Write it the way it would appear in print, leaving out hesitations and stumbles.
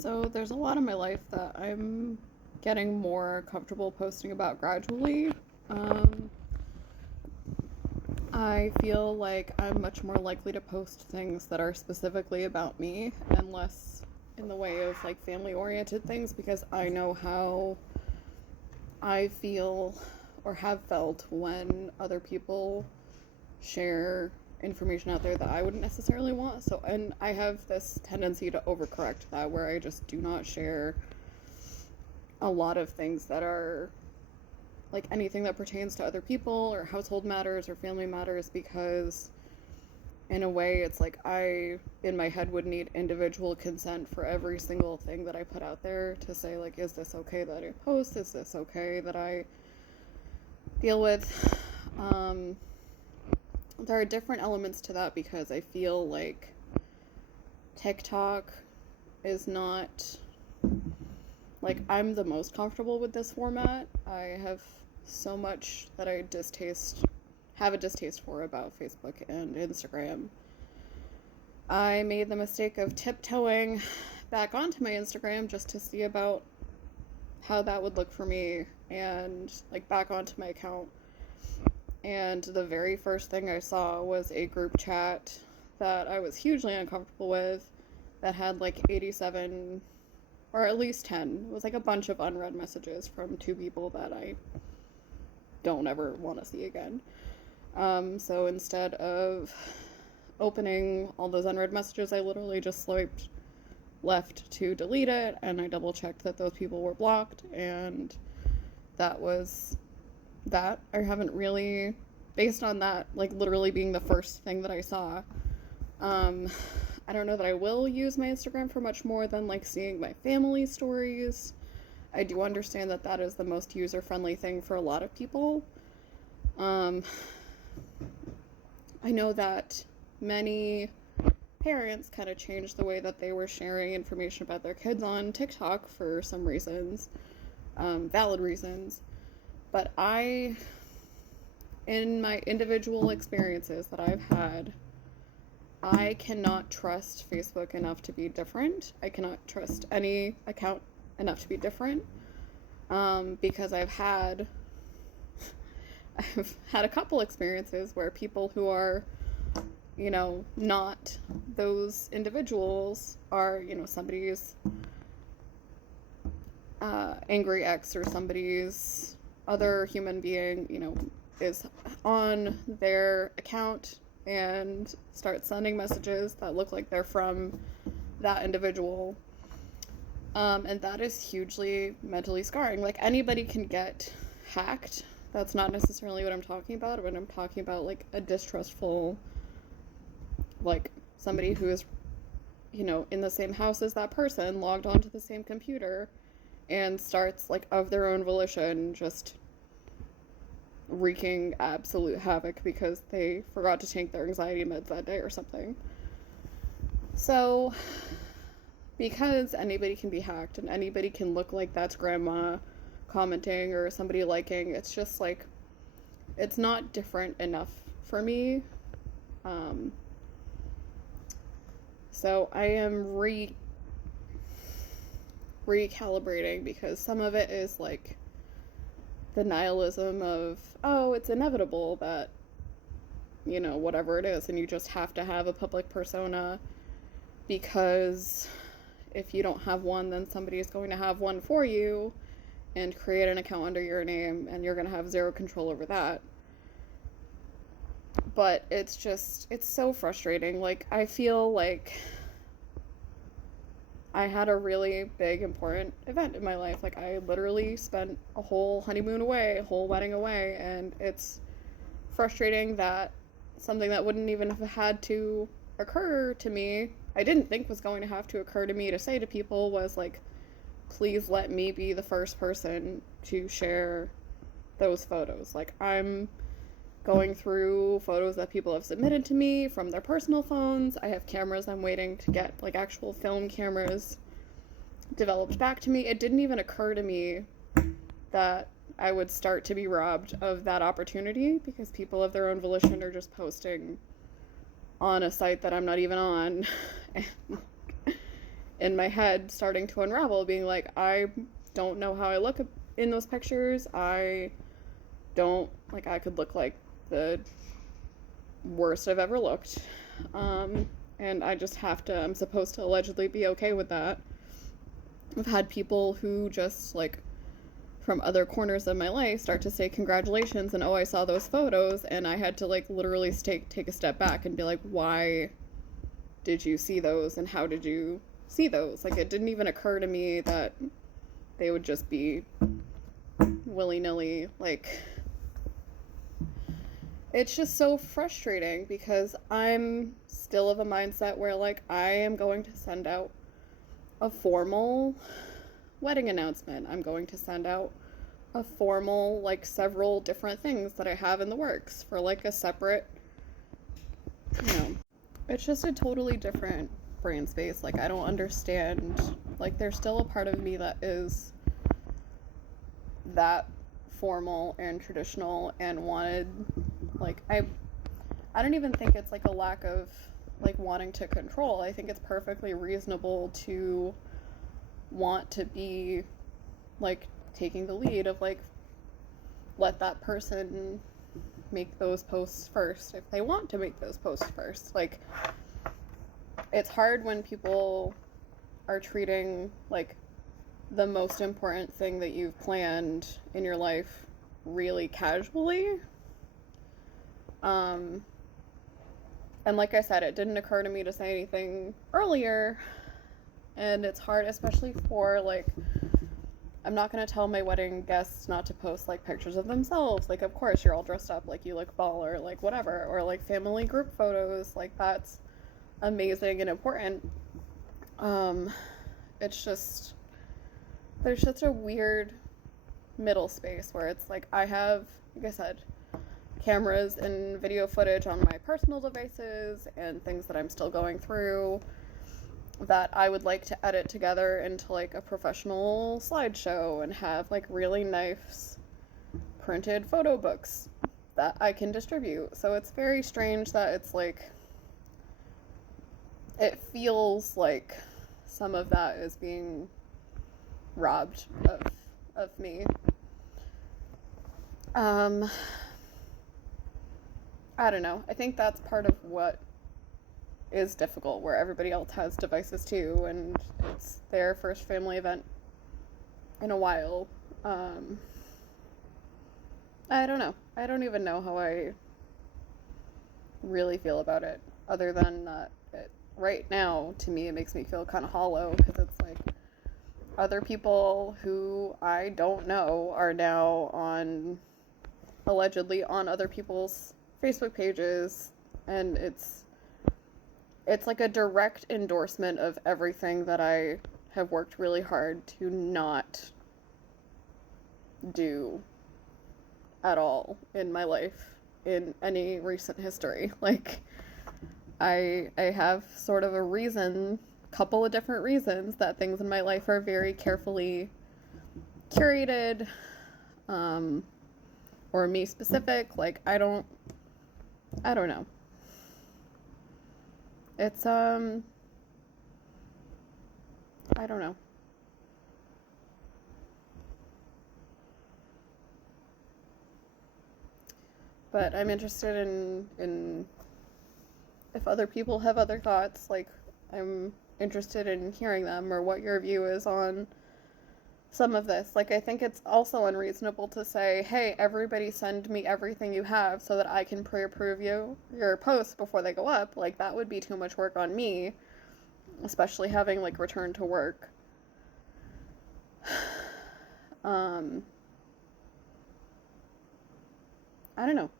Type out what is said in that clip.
So there's a lot in my life that I'm getting more comfortable posting about gradually. Um, I feel like I'm much more likely to post things that are specifically about me and less in the way of like family oriented things because I know how I feel or have felt when other people share information out there that I wouldn't necessarily want. So, and I have this tendency to overcorrect that where I just do not share a lot of things that are like anything that pertains to other people or household matters or family matters because in a way it's like I in my head would need individual consent for every single thing that I put out there to say like, is this okay that I post, is this okay that I deal with. There are different elements to that because I feel like TikTok is not like I'm the most comfortable with this format. I have so much that I have a distaste for about Facebook and Instagram. I made the mistake of tiptoeing back onto my Instagram just to see about how that would look for me and like back onto my account. And the very first thing I saw was a group chat that I was hugely uncomfortable with that had like 87 or at least 10. It was like a bunch of unread messages from two people that I don't ever want to see again. So instead of opening all those unread messages, I literally just swiped left to delete it, and I double checked that those people were blocked, and that was that. I haven't really, based on that, like literally being the first thing that I saw, I don't know that I will use my Instagram for much more than like seeing my family stories. I do understand that that is the most user-friendly thing for a lot of people. I know that many parents kind of changed the way that they were sharing information about their kids on TikTok for some reasons, valid reasons. But in my individual experiences that I've had, I cannot trust Facebook enough to be different. I cannot trust any account enough to be different, because I've had a couple experiences where people who are, not those individuals are, somebody's angry ex or somebody's other human being, is on their account and start sending messages that look like they're from that individual. And that is hugely mentally scarring. Like, anybody can get hacked. That's not necessarily what I'm talking about. When I'm talking about, like, a distrustful, like, somebody who is, in the same house as that person, logged onto the same computer, and starts, like, of their own volition, just wreaking absolute havoc because they forgot to take their anxiety meds that day or something. So, because anybody can be hacked and anybody can look like that's grandma commenting or somebody liking, it's just like, it's not different enough for me. So I am recalibrating because some of it is like the nihilism of, oh, it's inevitable that, whatever it is, and you just have to have a public persona because if you don't have one, then somebody is going to have one for you and create an account under your name, and you're going to have zero control over that. But it's so frustrating. Like, I feel like I had a really big, important event in my life. Like, I literally spent a whole honeymoon away, a whole wedding away, and it's frustrating that something that wouldn't even have had to occur to me, I didn't think was going to have to occur to me to say to people, was like, please let me be the first person to share those photos. Like, I'm going through photos that people have submitted to me from their personal phones. I have cameras I'm waiting to get, like, actual film cameras developed back to me. It didn't even occur to me that I would start to be robbed of that opportunity because people of their own volition are just posting on a site that I'm not even on. in my head starting to unravel, being like, I don't know how I look in those pictures. I don't, like, I could look like the worst I've ever looked. And I just have to, I'm supposed to allegedly be okay with that. I've had people who just, like, from other corners of my life start to say congratulations and, oh, I saw those photos, and I had to, like, literally take a step back and be like, why did you see those, and how did you see those? Like, it didn't even occur to me that they would just be willy-nilly, like, it's just so frustrating because I'm still of a mindset where, like, I am going to send out a formal wedding announcement. I'm going to send out a formal, like, several different things that I have in the works for, like, a separate, you know, it's just a totally different brain space. Like, I don't understand, like, there's still a part of me that is that formal and traditional and wanted, like, I don't even think it's, like, a lack of, like, wanting to control. I think it's perfectly reasonable to want to be, like, taking the lead of, like, let that person make those posts first if they want to make those posts first. Like, it's hard when people are treating, like, the most important thing that you've planned in your life really casually. And like I said, it didn't occur to me to say anything earlier, and it's hard, especially for, like, I'm not going to tell my wedding guests not to post, like, pictures of themselves. Like, of course, you're all dressed up, like, you look baller, like, whatever. Or, like, family group photos. Like, that's amazing and important. It's just, there's such a weird middle space where it's, like, I have, like I said, cameras and video footage on my personal devices and things that I'm still going through that I would like to edit together into, like, a professional slideshow and have, like, really nice printed photo books that I can distribute. So it's very strange that it's, like, it feels like some of that is being robbed of me. I don't know. I think that's part of what is difficult, where everybody else has devices too, and it's their first family event in a while. I don't know. I don't even know how I really feel about it, other than that right now, to me, it makes me feel kind of hollow, because it's like other people who I don't know are now allegedly on other people's Facebook pages, and it's like a direct endorsement of everything that I have worked really hard to not do at all in my life in any recent history. Like, I have sort of a couple of different reasons that things in my life are very carefully curated, or me specific. Like, I don't know. It's, I don't know. But I'm interested in if other people have other thoughts. Like, I'm interested in hearing them, or what your view is on some of this. Like, I think it's also unreasonable to say, hey, everybody send me everything you have so that I can pre-approve your posts before they go up. Like, that would be too much work on me, especially having, like, returned to work. I don't know.